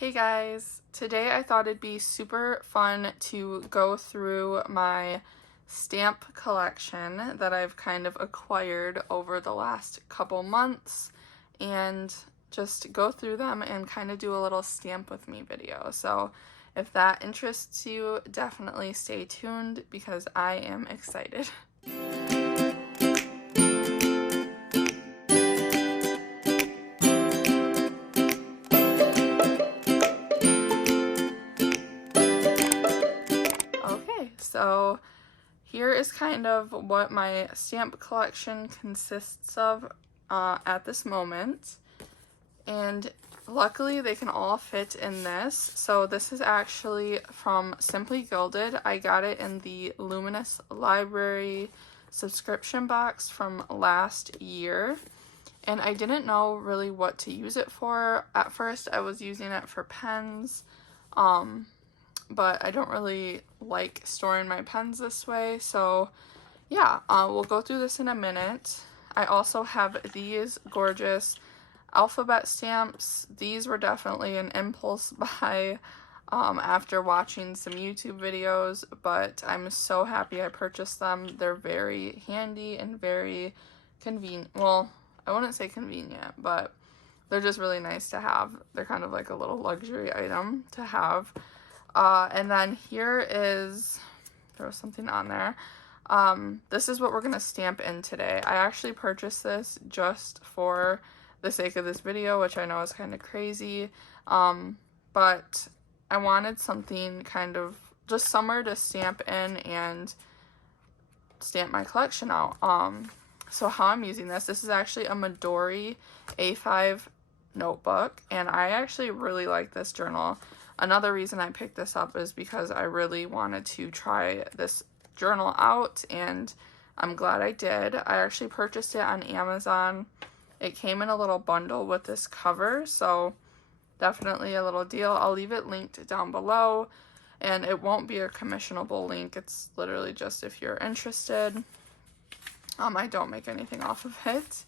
Hey guys, today I thought it'd be super fun to go through my stamp collection that I've kind of acquired over the last couple months and just go through them and kind of do a little stamp with me video. So if that interests you, definitely stay tuned because I am excited. So here is kind of what my stamp collection consists of at this moment, and luckily they can all fit in this. So this is actually from Simply Gilded. I got it in the Luminous Library subscription box from last year, and I didn't know really what to use it for. At first I was using it for pens, but I don't really like storing my pens this way, so yeah, we'll go through this in a minute. I also have these gorgeous alphabet stamps. These were definitely an impulse buy after watching some YouTube videos, but I'm so happy I purchased them. They're very handy and very convenient. Well, I wouldn't say convenient, but they're just really nice to have. They're kind of like a little luxury item to have. And then here is, there was something on there. This is what we're going to stamp in today. I actually purchased this just for the sake of this video, which I know is kind of crazy. But I wanted something kind of just somewhere to stamp in and stamp my collection out. So how I'm using this is actually a Midori A5 notebook, and I actually really like this journal. Another reason I picked this up is because I really wanted to try this journal out, and I'm glad I did. I actually purchased it on Amazon. It came in a little bundle with this cover, so definitely a little deal. I'll leave it linked down below, and it won't be a commissionable link. It's literally just if you're interested. I don't make anything off of it.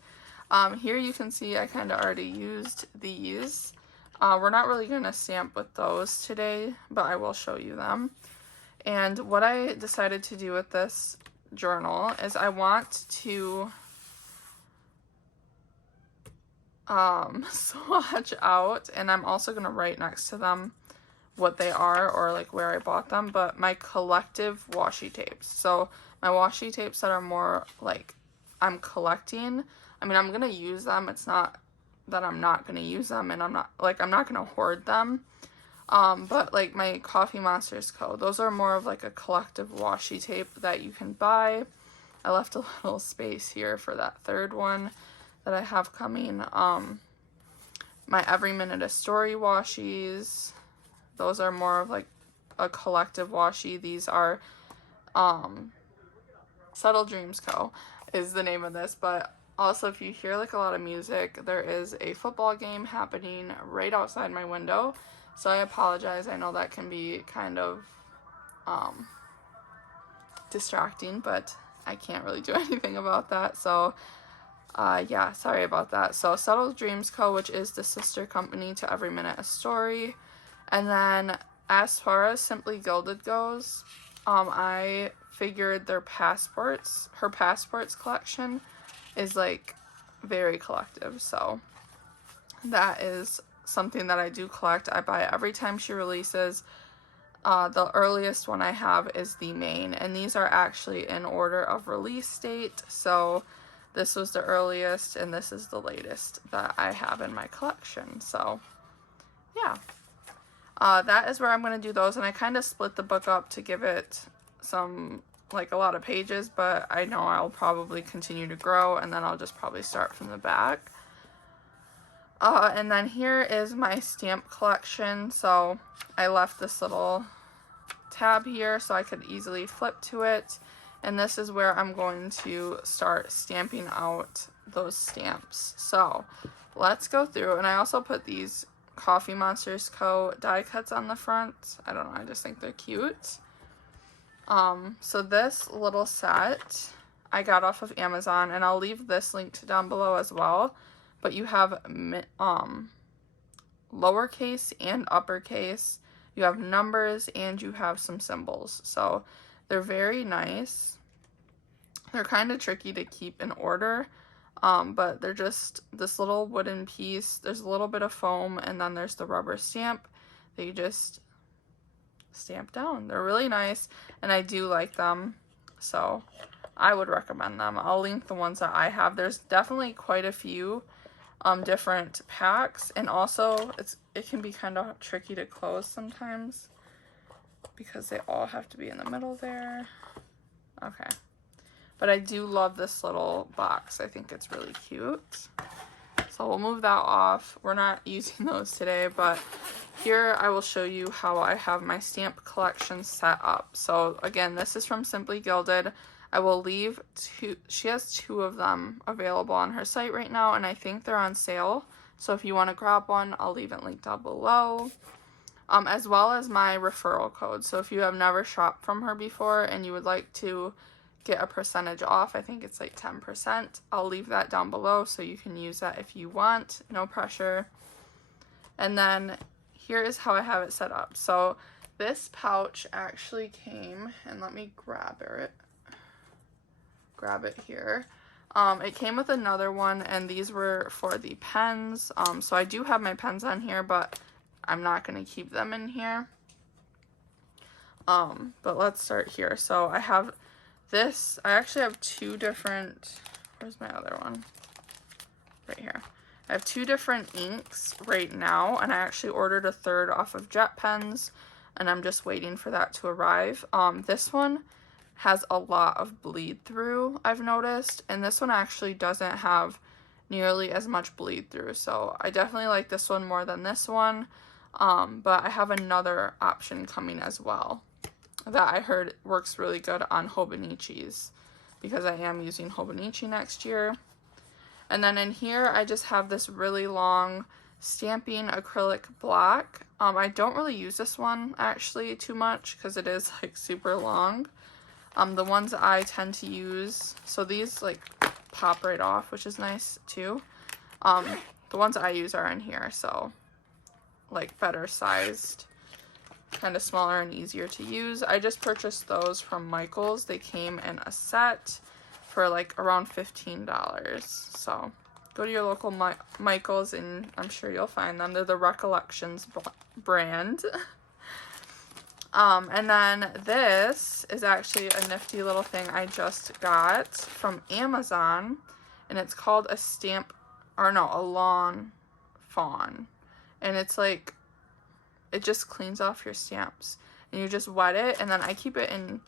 Here you can see I kind of already used these. We're not really going to stamp with those today, but I will show you them. And what I decided to do with this journal is I want to swatch out, and I'm also going to write next to them what they are or like where I bought them, but my collective washi tapes. So my washi tapes that are more like I'm collecting. I mean, I'm going to use them. It's not that I'm not going to use them, and I'm not going to hoard them. But like my Coffee Monsters Co., those are more of like a collective washi tape that you can buy. I left a little space here for that third one that I have coming. My Every Minute a Story washies, those are more of like a collective washi. These are Subtle Dreams Co. is the name of this, but also, if you hear like a lot of music, there is a football game happening right outside my window, so I apologize. I know that can be kind of distracting, but I can't really do anything about that, so yeah, sorry about that. So Subtle Dreams Co., which is the sister company to Every Minute a Story. And then as far as Simply Gilded goes, I figured her passports collection is like very collective, so that is something that I do collect. I buy it every time she releases. The earliest one I have is the main, and these are actually in order of release date, so this was the earliest and this is the latest that I have in my collection. So yeah, that is where I'm going to do those, and I kind of split the book up to give it some like a lot of pages, but I know I'll probably continue to grow, and then I'll just probably start from the back. And then here is my stamp collection. So I left this little tab here so I could easily flip to it, and this is where I'm going to start stamping out those stamps. So let's go through, and I also put these Coffee Monsters Co. die cuts on the front. I don't know, I just think they're cute. So this little set I got off of Amazon, and I'll leave this linked down below as well, but you have lowercase and uppercase. You have numbers and you have some symbols. So they're very nice. They're kind of tricky to keep in order, but they're just this little wooden piece. There's a little bit of foam, and then there's the rubber stamp that you just stamp down. They're really nice, and I do like them, so I would recommend them. I'll link the ones that I have. There's definitely quite a few different packs, and also it can be kind of tricky to close sometimes because they all have to be in the middle there. Okay, but I do love this little box. I think it's really cute, so we'll move that off. We're not using those today, but here I will show you how I have my stamp collection set up. So again, this is from Simply Gilded. I will leave she has 2 of them available on her site right now, and I think they're on sale. So if you want to grab one, I'll leave it linked down below. As well as my referral code. So if you have never shopped from her before and you would like to get a percentage off, I think it's like 10%. I'll leave that down below so you can use that if you want, no pressure. And then here is how I have it set up. So this pouch actually came, and let me grab it here. It came with another one, and these were for the pens. So I do have my pens on here, but I'm not going to keep them in here. But let's start here. So I have this. I actually have 2 different, where's my other one? Right here. I have 2 different inks right now, and I actually ordered a 3rd off of Jet Pens, and I'm just waiting for that to arrive. This one has a lot of bleed through, I've noticed, and this one actually doesn't have nearly as much bleed through, so I definitely like this one more than this one. But I have another option coming as well that I heard works really good on Hobonichis, because I am using Hobonichi next year. And then in here I just have this really long stamping acrylic block. I don't really use this one actually too much because it is like super long. The ones I tend to use, so these like pop right off, which is nice too. The ones I use are in here, so like better sized, kind of smaller and easier to use. I just purchased those from Michael's. They came in a set for like around $15. So go to your local Michael's and I'm sure you'll find them. They're the Recollections brand. And then this is actually a nifty little thing I just got from Amazon, and it's called a lawn fawn. And it's like, it just cleans off your stamps. And you just wet it, and then I keep it in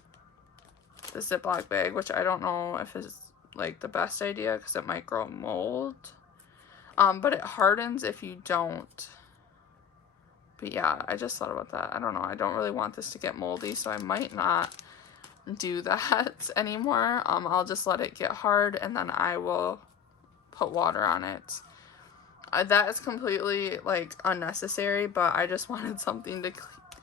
the Ziploc bag, which I don't know if is like the best idea because it might grow mold. But it hardens if you don't. But yeah, I just thought about that. I don't know. I don't really want this to get moldy, so I might not do that anymore. I'll just let it get hard, and then I will put water on it. That is completely like unnecessary, but I just wanted something to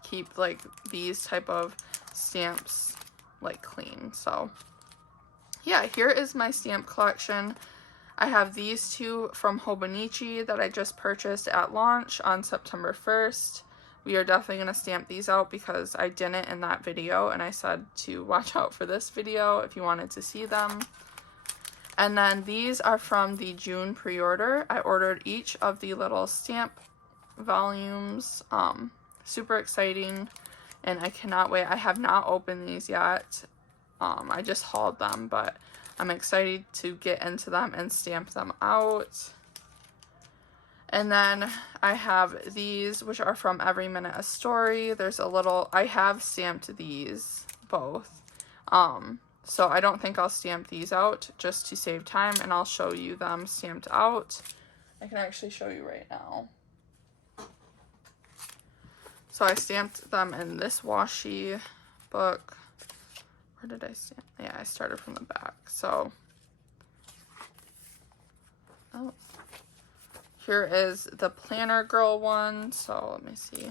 keep like these type of stamps like clean. So yeah, here is my stamp collection. I have these 2 from Hobonichi that I just purchased at launch on September 1st. We are definitely going to stamp these out because I didn't in that video, and I said to watch out for this video if you wanted to see them. And then these are from the June pre-order. I ordered each of the little stamp volumes. Super exciting, and I cannot wait. I have not opened these yet. I just hauled them, but I'm excited to get into them and stamp them out. And then I have these, which are from Every Minute a Story. There's a little, I have stamped these both. So I don't think I'll stamp these out just to save time, and I'll show you them stamped out. I can actually show you right now. So I stamped them in this washi book. Where did I stamp? Yeah, I started from the back. So, oh, here is the Planner Girl one. So let me see.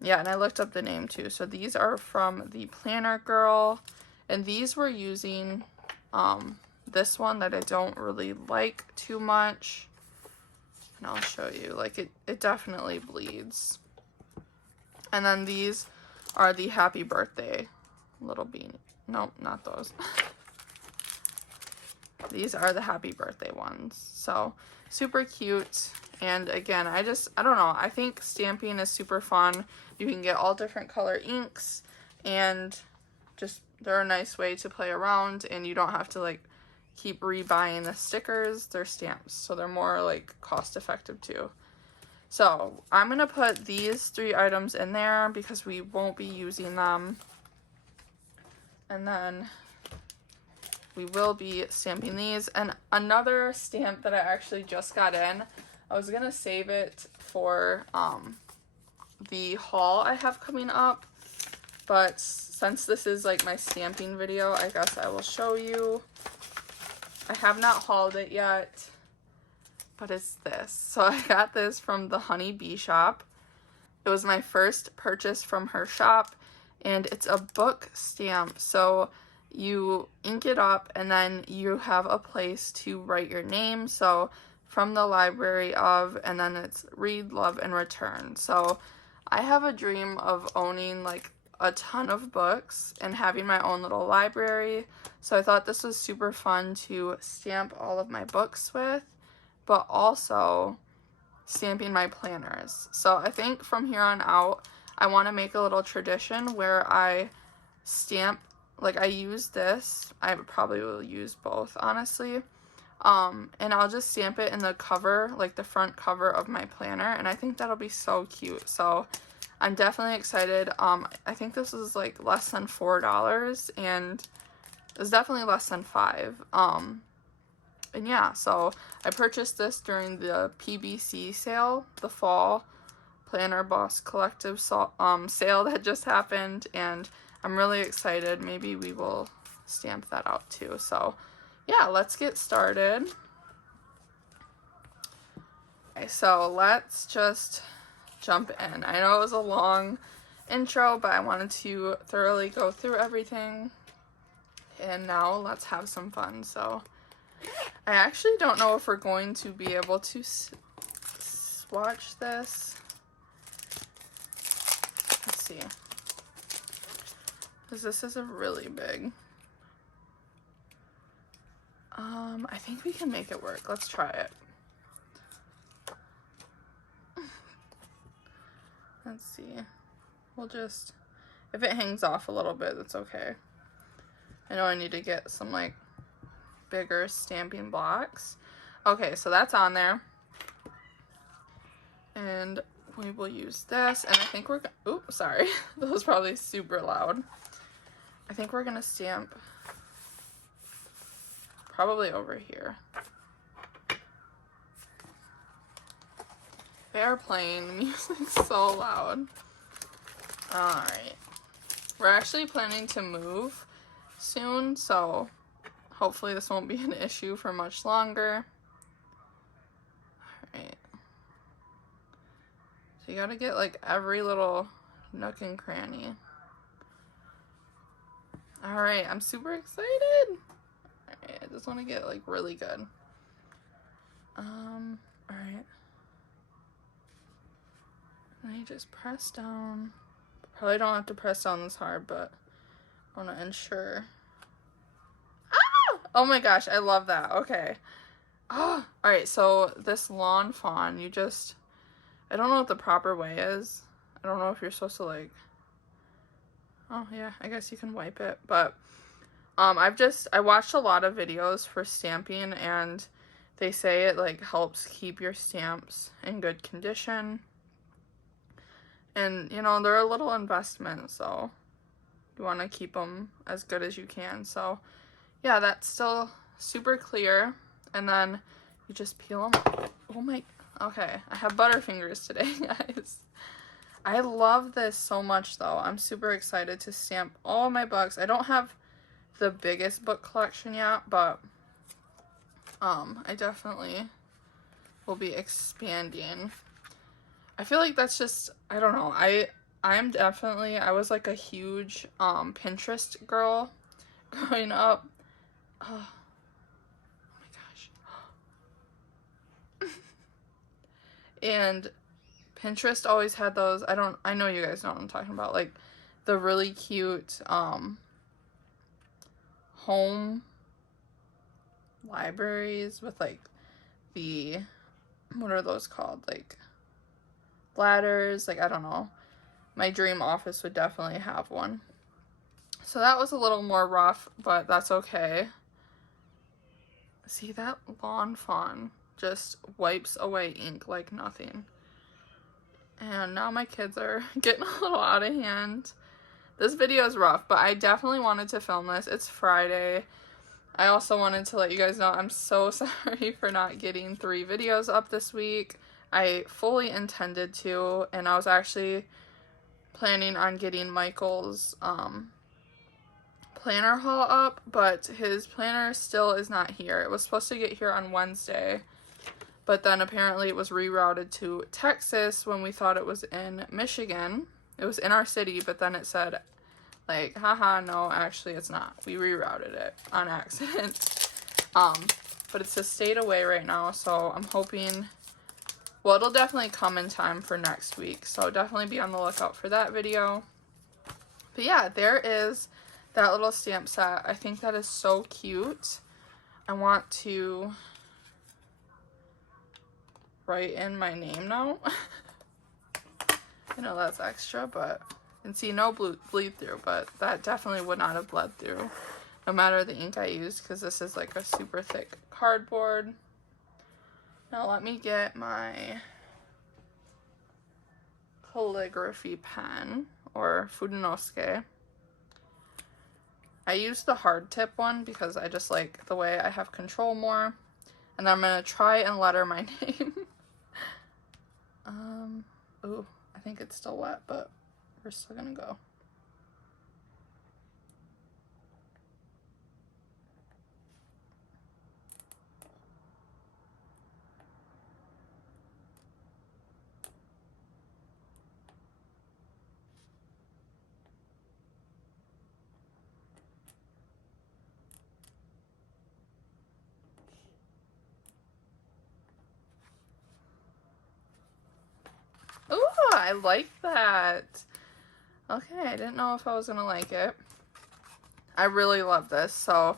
Yeah, and I looked up the name too. So these are from the Planner Girl, and these were using this one that I don't really like too much. And I'll show you, like, it definitely bleeds. And then these are the happy birthday little beanie. Nope, not those. These are the happy birthday ones. So super cute. And again, I don't know, I think stamping is super fun. You can get all different color inks, and just they're a nice way to play around, and you don't have to like keep rebuying the stickers. They're stamps, so they're more like cost effective too. So I'm gonna put these 3 items in there because we won't be using them, and then we will be stamping these. And another stamp that I actually just got in, I was gonna save it for the haul I have coming up, but since this is like my stamping video, I guess I will show you. I have not hauled it yet, but it's this. So I got this from the Honey Bee shop. It was my first purchase from her shop, and it's a book stamp. So you ink it up, and then you have a place to write your name. So from the library of, and then it's read, love, and return. So I have a dream of owning like a ton of books and having my own little library. So I thought this was super fun to stamp all of my books with, but also stamping my planners. So I think from here on out, I want to make a little tradition where I stamp, like I use this, I probably will use both, honestly. And I'll just stamp it in the cover, like the front cover of my planner, and I think that'll be so cute. So I'm definitely excited. I think this is like less than $4, and it's definitely less than $5. And yeah, so I purchased this during the PBC sale, the Fall Planner Boss Collective sale that just happened, and I'm really excited. Maybe we will stamp that out too. So yeah, let's get started. Okay, so let's just jump in. I know it was a long intro, but I wanted to thoroughly go through everything. And now let's have some fun. So I actually don't know if we're going to be able to swatch this. Let's see. Because this is a really big. I think we can make it work. Let's try it. Let's see. We'll just, if it hangs off a little bit, that's okay. I know I need to get some like bigger stamping blocks. Okay, so that's on there. And we will use this, and I think we're, oops, sorry. That was probably super loud. I think we're gonna stamp probably over here. They're playing, the music's so loud. Alright. We're actually planning to move soon, so hopefully this won't be an issue for much longer. Alright. So you gotta get like every little nook and cranny. Alright, I'm super excited. Alright, I just want to get like really good. Alright. Let me just press down. Probably don't have to press down this hard, but I want to ensure. Ah! Oh my gosh, I love that. Okay. Oh, alright, so this lawn fawn, you just, I don't know what the proper way is. I don't know if you're supposed to like, oh yeah, I guess you can wipe it, but I watched a lot of videos for stamping, and they say it like helps keep your stamps in good condition. And, you know, they're a little investment, so you want to keep them as good as you can. So, yeah, that's still super clear. And then you just peel them. Oh my, okay. I have butterfingers today, guys. I love this so much, though. I'm super excited to stamp all my books. I don't have the biggest book collection yet, but I definitely will be expanding. I feel like that's just, I don't know, I was like a huge Pinterest girl growing up. Oh my gosh. And Pinterest always had those. I know you guys know what I'm talking about. Like the really cute home libraries with like the, what are those called? Like ladders, like I don't know. My dream office would definitely have one. So that was a little more rough, but that's okay. See, that lawn fawn just wipes away ink like nothing. And now my kids are getting a little out of hand. This video is rough, but I definitely wanted to film this. It's Friday. I also wanted to let you guys know I'm so sorry for not getting 3 videos up this week. I fully intended to, and I was actually planning on getting Michael's planner haul up, but his planner still is not here. It was supposed to get here on Wednesday, but then apparently it was rerouted to Texas when we thought it was in Michigan. It was in our city, but then it said, like, haha, no, actually it's not. We rerouted it on accident. But it's a state away right now, so I'm hoping, well, it'll definitely come in time for next week, so definitely be on the lookout for that video. But yeah, there is that little stamp set. I think that is so cute. I want to write in my name now. I know that's extra, but you can see no bleed through, but that definitely would not have bled through no matter the ink I used, because this is like a super thick cardboard. Now let me get my calligraphy pen, or Fudenosuke. I use the hard tip one because I just like the way I have control more. And then I'm going to try and letter my name. Ooh, I think it's still wet, but we're still going to go. Ooh, I like that. Okay, I didn't know if I was gonna like it. I really love this, so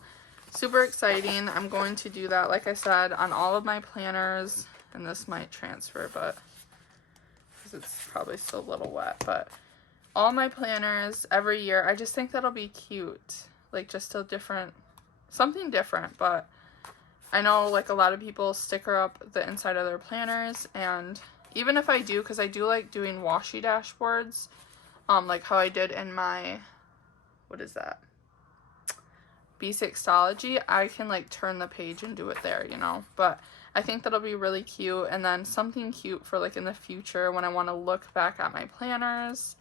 super exciting. I'm going to do that, like I said, on all of my planners, and this might transfer, but because it's probably still a little wet, but all my planners every year. I just think that'll be cute, like just a different, something different. But I know like a lot of people sticker up the inside of their planners, and even if I do, because I do like doing washi dashboards, like how I did in my, what is that, B6ology, I can like turn the page and do it there, you know. But I think that'll be really cute, and then something cute for like in the future when I want to look back at my planners,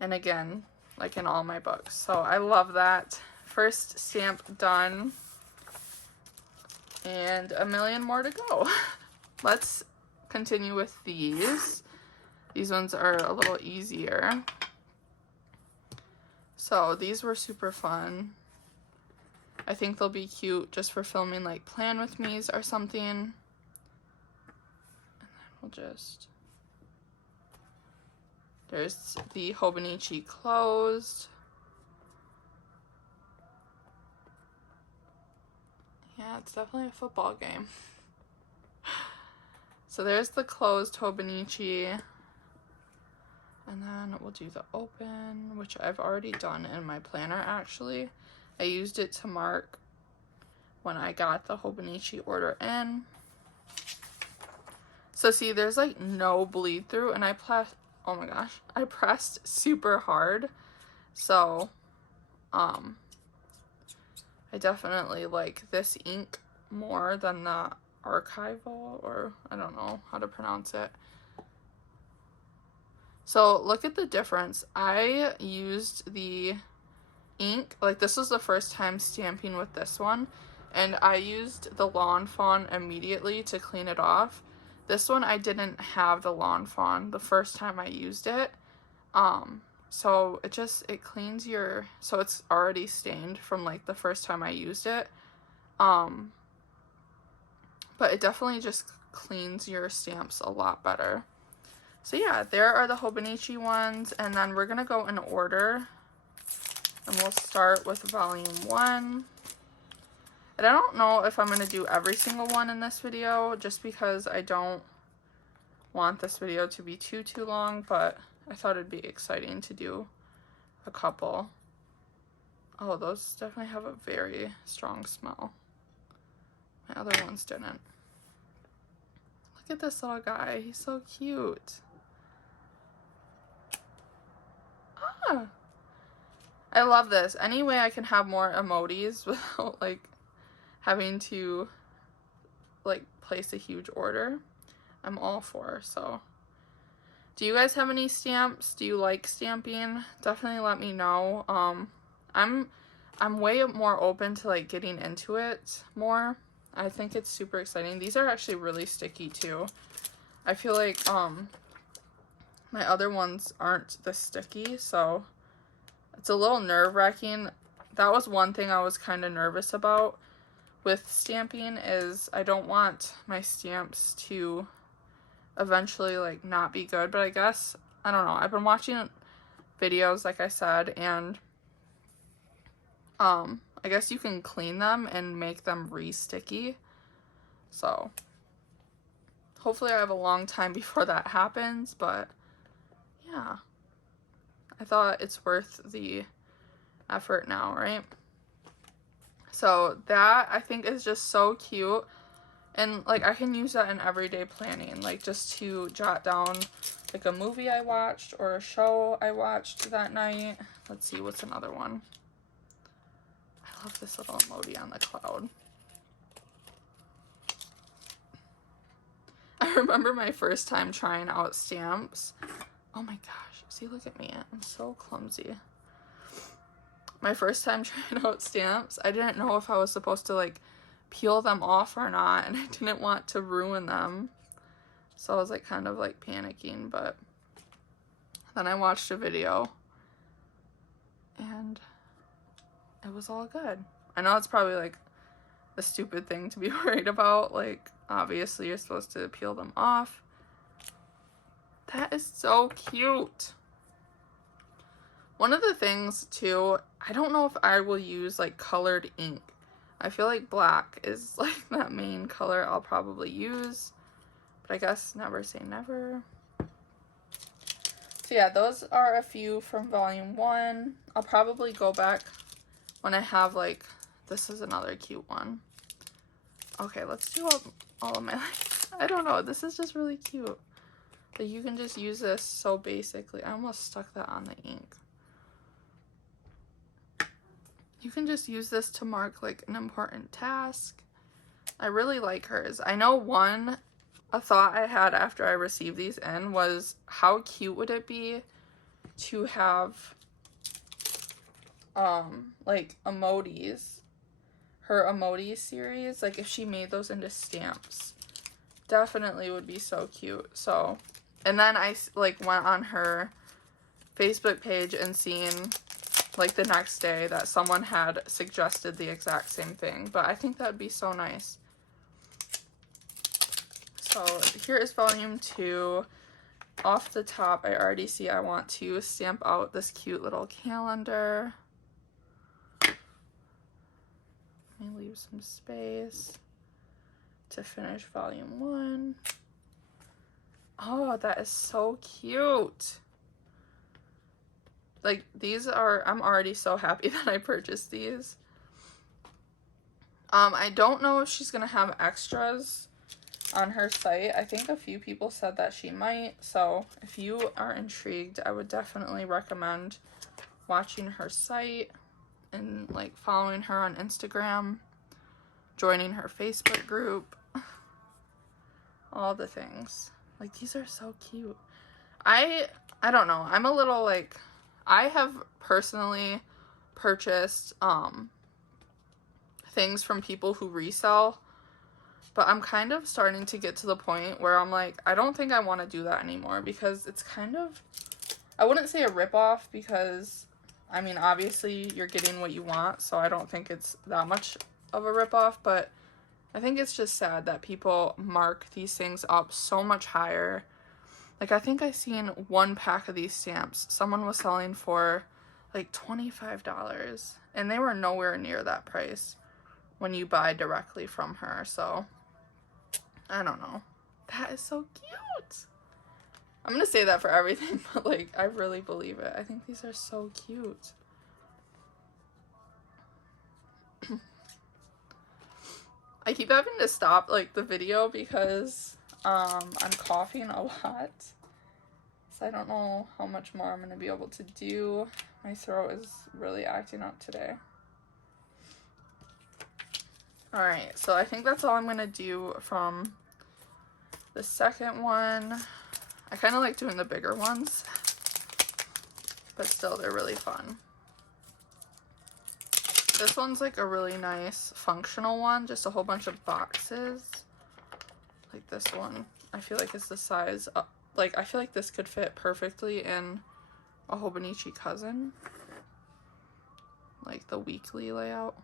and again, like in all my books. So I love that. First stamp done, and a million more to go. Let's continue with these. These ones are a little easier. So these were super fun. I think they'll be cute just for filming like plan with me's or something. And then we'll just, there's the Hobonichi closed. Yeah, it's definitely a football game. So there's the closed Hobonichi. And then we'll do the open, which I've already done in my planner actually. I used it to mark when I got the Hobonichi order in. So see, there's like no bleed through, and oh my gosh, I pressed super hard. So, I definitely like this ink more than the archival, or I don't know how to pronounce it. So look at the difference. I used the ink, like this was the first time stamping with this one, and I used the Lawn Fawn immediately to clean it off. This one I didn't have the Lawn Fawn the first time I used it. So it cleans your, so it's already stained from like the first time I used it. But it definitely just cleans your stamps a lot better. So yeah, there are the Hobonichi ones, and then we're gonna go in order, and we'll start with volume 1. And I don't know if I'm gonna do every single one in this video, just because I don't want this video to be too long, but I thought it'd be exciting to do a couple. Oh, those definitely have a very strong smell. My other ones didn't. Look at this little guy. He's so cute. Ah, I love this. Any way I can have more emojis without like having to like place a huge order, I'm all for. So do you guys have any stamps? Do you like stamping? Definitely let me know. I'm way more open to like getting into it more. I think it's super exciting. These are actually really sticky too. I feel like my other ones aren't this sticky, so it's a little nerve-wracking. That was one thing I was kind of nervous about with stamping, is I don't want my stamps to eventually like not be good. But I guess, I don't know, I've been watching videos like I said, and I guess you can clean them and make them re-sticky. So hopefully I have a long time before that happens, but yeah, I thought it's worth the effort now, right? So that I think is just so cute, and like I can use that in everyday planning, like just to jot down like a movie I watched or a show I watched that night. Let's see, what's another one? I love this little emoji on the cloud. I remember my first time trying out stamps. Oh my gosh, see, look at me, I'm so clumsy. My first time trying out stamps, I didn't know if I was supposed to like peel them off or not, and I didn't want to ruin them. So I was like kind of like panicking, but then I watched a video and it was all good. I know it's probably like a stupid thing to be worried about, like obviously you're supposed to peel them off. That is so cute. One of the things too, I don't know if I will use like colored ink. I feel like black is like that main color I'll probably use, but I guess never say never. So yeah, those are a few from volume 1. I'll probably go back when I have like, this is another cute one. Okay, let's do all of my lights. I don't know, this is just really cute. Like you can just use this so basically. I almost stuck that on the ink. You can just use this to mark like an important task. I really like hers. I know a thought I had after I received these in was, how cute would it be to have like emojis, her emoji series, like if she made those into stamps. Definitely would be so cute. So, and then I like went on her Facebook page and seen like the next day that someone had suggested the exact same thing, but I think that'd be so nice. So here is volume 2. Off the top, I already see I want to stamp out this cute little calendar. Let me leave some space to finish volume 1. Oh, that is so cute. Like, these are, I'm already so happy that I purchased these. I don't know if she's gonna have extras on her site. I think a few people said that she might, so if you are intrigued, I would definitely recommend watching her site and like following her on Instagram, joining her Facebook group, all the things. Like, these are so cute. I don't know, I'm a little like, I have personally purchased things from people who resell, but I'm kind of starting to get to the point where I'm like, I don't think I want to do that anymore, because it's kind of, I wouldn't say a ripoff, because I mean obviously you're getting what you want, so I don't think it's that much of a ripoff, but I think it's just sad that people mark these things up so much higher. Like, I think I seen one pack of these stamps someone was selling for like $25, and they were nowhere near that price when you buy directly from her. So I don't know. That is so cute. I'm gonna say that for everything, but like, I really believe it. I think these are so cute. I keep having to stop like the video because I'm coughing a lot. So I don't know how much more I'm gonna be able to do. My throat is really acting up today. Alright, so I think that's all I'm gonna do from the second one. I kind of like doing the bigger ones, but still, they're really fun. This one's like a really nice functional one, just a whole bunch of boxes. Like this one, I feel like it's the size of, like, I feel like this could fit perfectly in a Hobonichi Cousin. Like the weekly layout.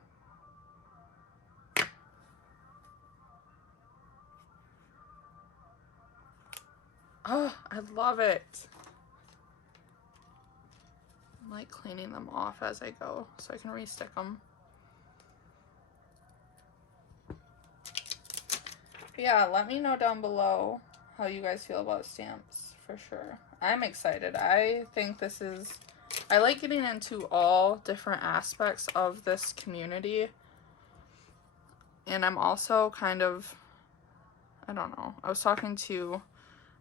Oh, I love it. I'm like cleaning them off as I go so I can restick them. But yeah, let me know down below how you guys feel about stamps, for sure. I'm excited. I think this is, I like getting into all different aspects of this community. And I'm also kind of, I don't know, I was talking to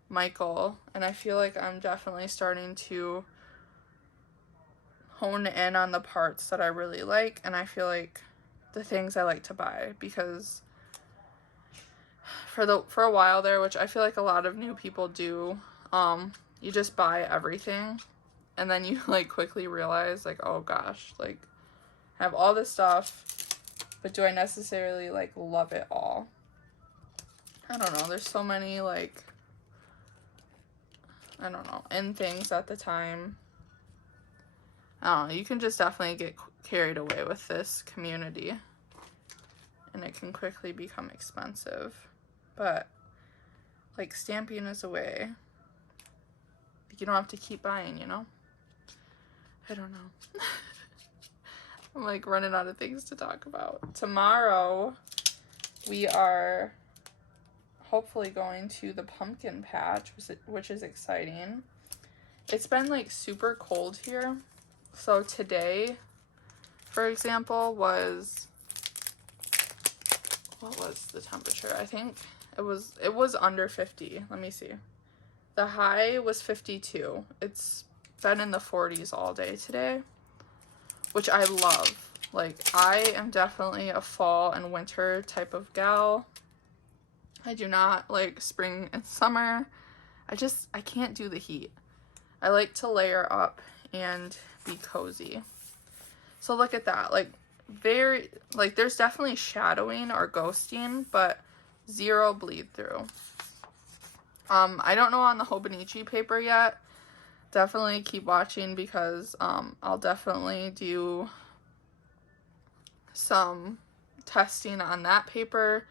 Michael, and I feel like I'm definitely starting to hone in on the parts that I really like, and I feel like the things I like to buy, because for a while there, which I feel like a lot of new people do, you just buy everything, and then you like quickly realize like, oh gosh, like I have all this stuff, but do I necessarily like love it all? I don't know, there's so many like, I don't know, in things at the time. I don't know, you can just definitely get carried away with this community, and it can quickly become expensive. But like, stamping is a way you don't have to keep buying, you know? I don't know. I'm like running out of things to talk about. Tomorrow we are hopefully going to the pumpkin patch, which is exciting. It's been like super cold here. So today, for example, was, what was the temperature? I think it was under 50. Let me see. The high was 52. It's been in the 40s all day today, which I love. Like, I am definitely a fall and winter type of gal. I do not like spring and summer. I can't do the heat. I like to layer up and be cozy. So look at that. Like, very, like, there's definitely shadowing or ghosting, but zero bleed through. I don't know on the Hobonichi paper yet. Definitely keep watching, because I'll definitely do some testing on that paper,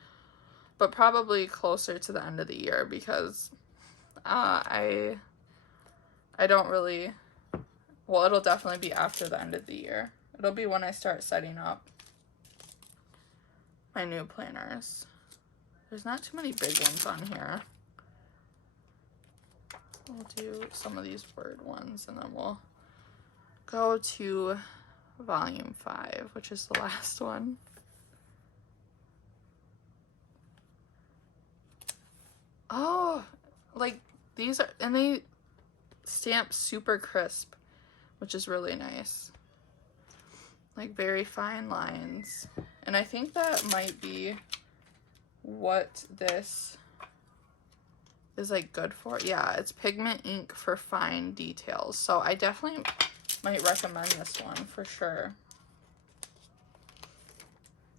but probably closer to the end of the year, because I don't really, well, it'll definitely be after the end of the year. It'll be when I start setting up my new planners. There's not too many big ones on here. We'll do some of these word ones, and then we'll go to volume 5, which is the last one. Oh, like these are, and they stamp super crisp, which is really nice. Like very fine lines. And I think that might be what this is like good for. Yeah, it's pigment ink for fine details. So I definitely might recommend this one for sure.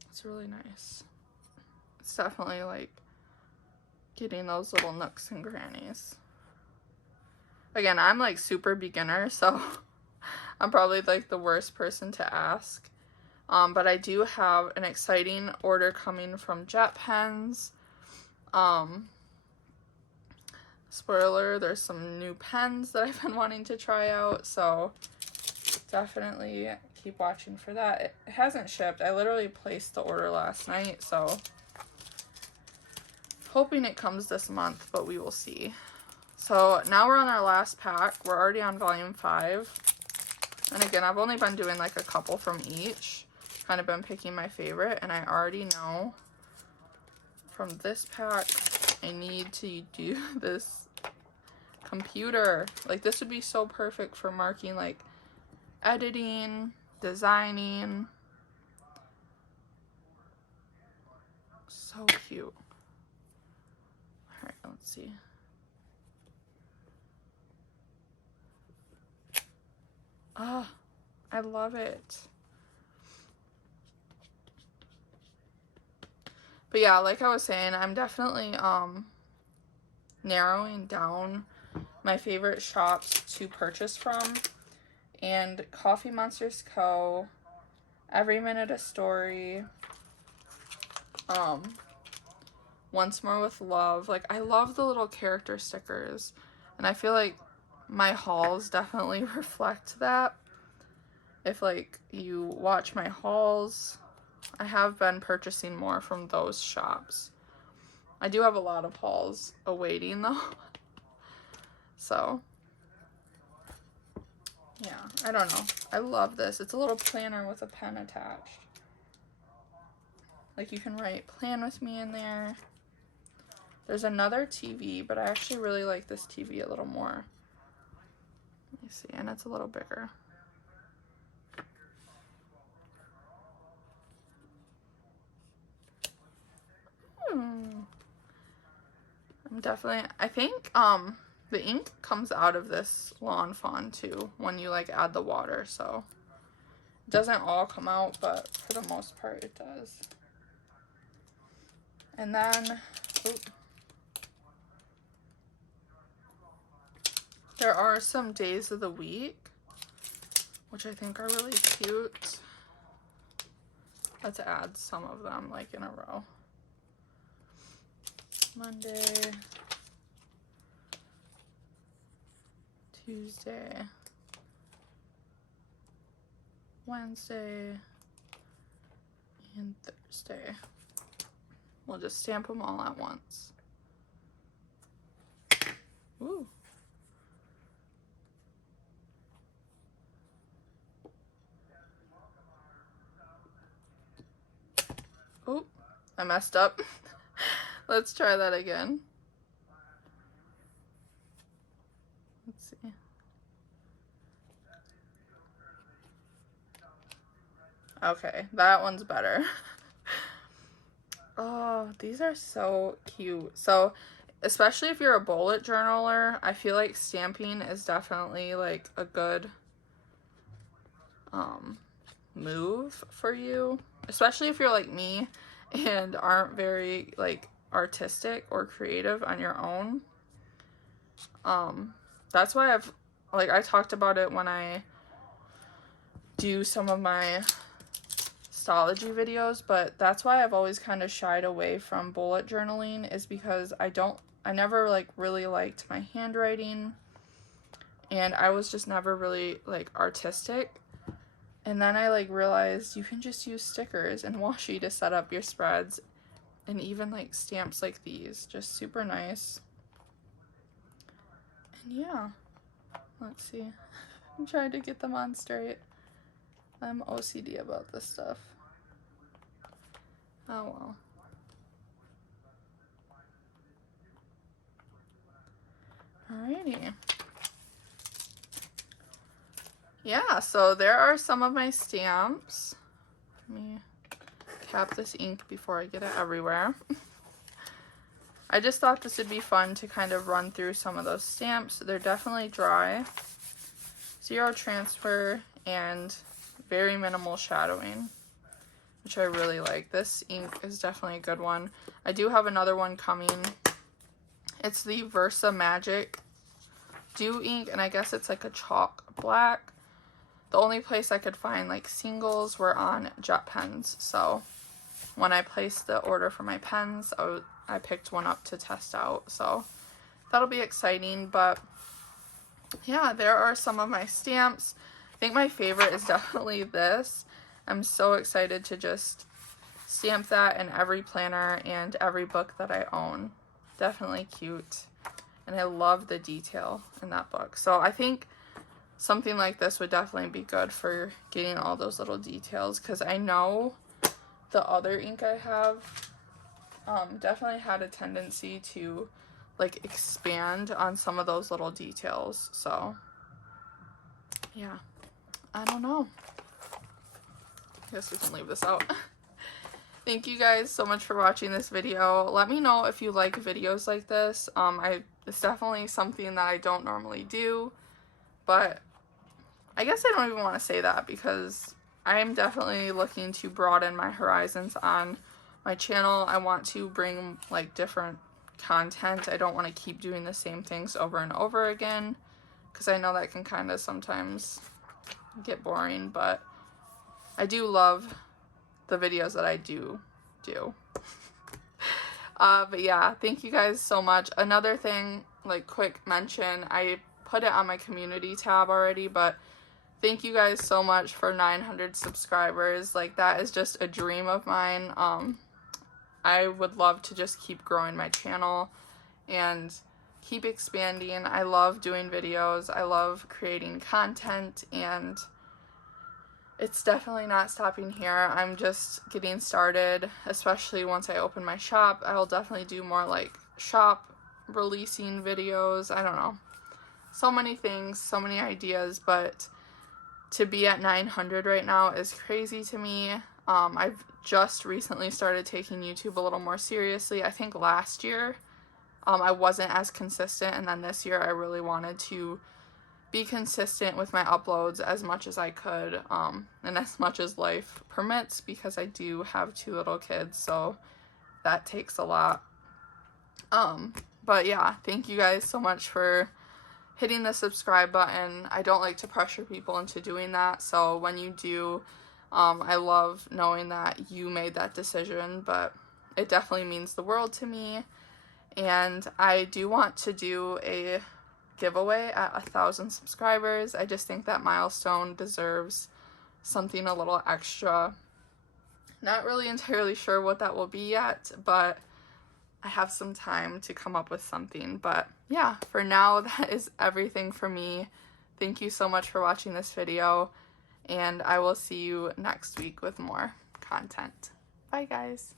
It's really nice. It's definitely like getting those little nooks and crannies. Again, I'm like super beginner, so I'm probably like the worst person to ask. But I do have an exciting order coming from Jet Pens. Spoiler, there's some new pens that I've been wanting to try out, so definitely keep watching for that. It hasn't shipped. I literally placed the order last night, so hoping it comes this month, but we will see. So now we're on our last pack. We're already on volume 5. And again, I've only been doing like a couple from each. Kind of been picking my favorite, and I already know from this pack I need to do this computer. Like, this would be so perfect for marking like editing, designing. So cute. Alright, let's see. Ah, I love it. But yeah, like I was saying, I'm definitely narrowing down my favorite shops to purchase from. And Coffee Monsters Co., Every Minute a Story, Once More with Love. Like, I love the little character stickers, and I feel like my hauls definitely reflect that. If like you watch my hauls, I have been purchasing more from those shops. I do have a lot of hauls awaiting though. So yeah, I don't know. I love this. It's a little planner with a pen attached. Like, you can write plan with me in there. There's another TV, but I actually really like this TV a little more. Let me see, and it's a little bigger. I'm definitely, I think the ink comes out of this Lawn Fawn too when you like add the water, so it doesn't all come out, but for the most part it does. And then there are some days of the week which I think are really cute. Let's add some of them like in a row. Monday, Tuesday, Wednesday, and Thursday. We'll just stamp them all at once. Ooh. Oh, I messed up. Let's try that again. Let's see. Okay, that one's better. Oh, these are so cute. So, especially if you're a bullet journaler, I feel like stamping is definitely like a good move for you. Especially if you're like me and aren't very like artistic or creative on your own. That's why I talked about it when I do some of my stology videos, but that's why I've always kind of shied away from bullet journaling, is because I never like really liked my handwriting, and I was just never really like artistic. And then I like realized you can just use stickers and washi to set up your spreads, and even like stamps like these, just super nice. And yeah, let's see. I'm trying to get them on straight. I'm OCD about this stuff. Oh well. Alrighty. Yeah, so there are some of my stamps. Let me cap this ink before I get it everywhere. I just thought this would be fun to kind of run through some of those stamps. They're definitely dry, zero transfer, and very minimal shadowing, which I really like. This ink is definitely a good one. I do have another one coming. It's the Versa Magic Dew ink, and I guess it's like a chalk black. the only place I could find like singles were on jet pens. So when I placed the order for my pens, I picked one up to test out. So that'll be exciting. But yeah, there are some of my stamps. I think my favorite is definitely this. I'm so excited to just stamp that in every planner and every book that I own. Definitely cute. And I love the detail in that book. So I think something like this would definitely be good for getting all those little details, because I know the other ink I have definitely had a tendency to like expand on some of those little details. So yeah, I don't know. I guess we can leave this out. Thank you guys so much for watching this video. Let me know if you like videos like this. It's definitely something that I don't normally do, but I guess I don't even want to say that, because I am definitely looking to broaden my horizons on my channel. I want to bring like different content. I don't want to keep doing the same things over and over again, because I know that can kind of sometimes get boring, but I do love the videos that I do. But yeah, thank you guys so much. Another thing, like quick mention, I put it on my community tab already, but thank you guys so much for 900 subscribers. Like, that is just a dream of mine. I would love to just keep growing my channel and keep expanding. I love doing videos. I love creating content, and it's definitely not stopping here. I'm just getting started, especially once I open my shop. I'll definitely do more like shop releasing videos. I don't know. So many things, so many ideas, but to be at 900 right now is crazy to me. I've just recently started taking YouTube a little more seriously. I think last year I wasn't as consistent, and then this year I really wanted to be consistent with my uploads as much as I could, and as much as life permits, because I do have 2 little kids, so that takes a lot. But yeah, thank you guys so much for hitting the subscribe button. I don't like to pressure people into doing that, so when you do, I love knowing that you made that decision, but it definitely means the world to me. And I do want to do a giveaway at 1,000 subscribers. I just think that milestone deserves something a little extra. Not really entirely sure what that will be yet, but I have some time to come up with something. But yeah, for now, that is everything for me. Thank you so much for watching this video, and I will see you next week with more content. Bye, guys.